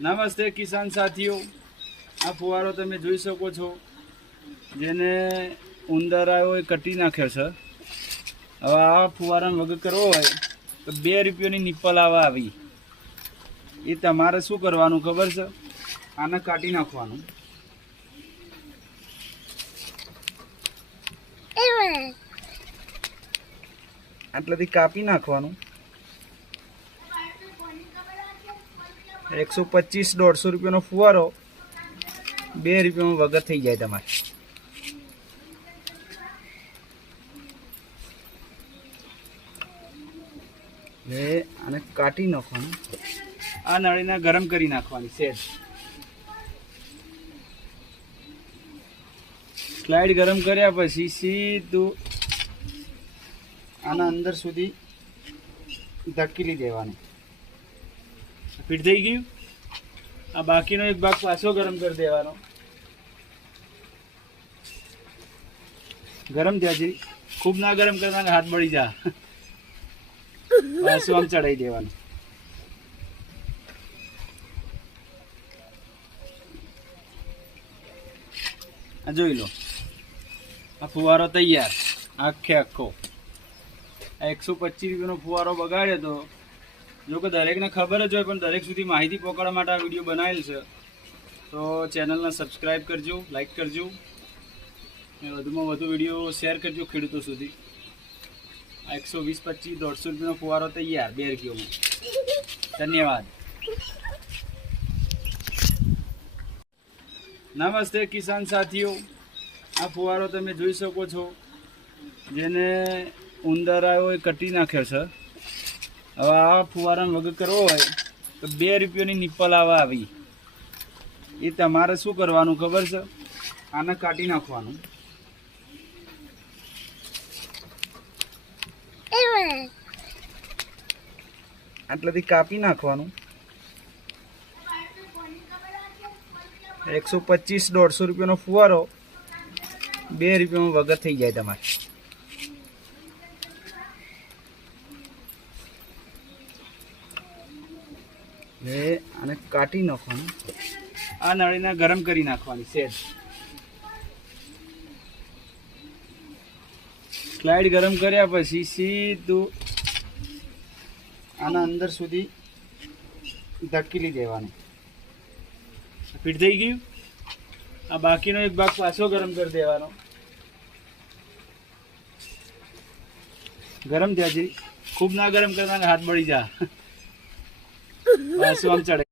નમસ્તે કિસાન સાથીઓ. આ ફુવારો તમે જોઈ શકો છો. જેને ઉંદર આવ્યો એ કટી નાખ્યો છે. હવે આ ફુવારાનો વગર કરવો હોય તો બે રૂપિયાની નિપ્પલ આવે આવી. એ તમારે શું કરવાનું ખબર છે? આને કાઢી નાખવાનું. આટલાથી કાપી નાખવાનું. એકસો પચીસ, દોઢસો રૂપિયાનો ફુવારો, બે રૂપિયામાં વગર થઈ જાય તમારે. હવે આને કાઢી નાખવાનું. આ નળીને ગરમ કરી નાખવાની, સેજ. સ્લાઇડ ગરમ કર્યા પછી સીધું આના અંદર સુધી ધકેલી દેવાની. ફીટ થઈ ગયું. આ બાકીનો એક ભાગ પાછો ગરમ કરી દેવાનો. ગરમ થયા ખૂબ ના ગરમ કરવાના હાથ બળી જા. પાછું આમ ચડાવી દેવાનું. આ જોઈ લો. આ ફુવારો તૈયાર. આખે આખો. આ એકસો પચીસ રૂપિયાનો ફુવારો બગાડ્યો તો જો કે દરેકને ખબર જ હોય, પણ દરેક સુધી માહિતી પહોંચાડવા માટે આ વીડિયો બનાવેલ છે. તો ચેનલને સબસ્ક્રાઈબ કરજો લાઈક કરજો અને વધુમાં વધુ વીડિયો શેર કરજો ખેડૂતો સુધી. આ એકસો વીસ, પચીસ, દોઢસો રૂપિયાનો ફુવારો તૈયાર બે રૂપિયામાં ધન્યવાદ. નમસ્તે કિસાન સાથીઓ. આ ફુવારો તમે જોઈ શકો છો. જેને ઉંદર આવ્યો એ કટી નાખ્યો છે. હવે આ ફુવારાનો વગર કરવો હોય તો બે રૂપિયાની નિપ્પલ આવે આવી. એ તમારે શું કરવાનું ખબર છે? આને કાઢી નાખવાનું. આટલાથી કાપી નાખવાનું. એકસો પચીસ દોઢસો રૂપિયાનો ફુવારો બે રૂપિયામાં વગર થઈ જાય તમારે. હવે આને કાઢી નાખવાનું. આ નળીને ગરમ કરી નાખવાની, સેજ. સ્લાઇડ ગરમ કર્યા પછી સીધું આના અંદર સુધી ધકેલી દેવાનું. ફીટ થઈ ગયું? આ બાકીનો એક ભાગ પાછો ગરમ કરી દેવાનો. ગરમ થયા છે. ખૂબ ના ગરમ કરવાના, હાથ બળી જા. આમ ચડે?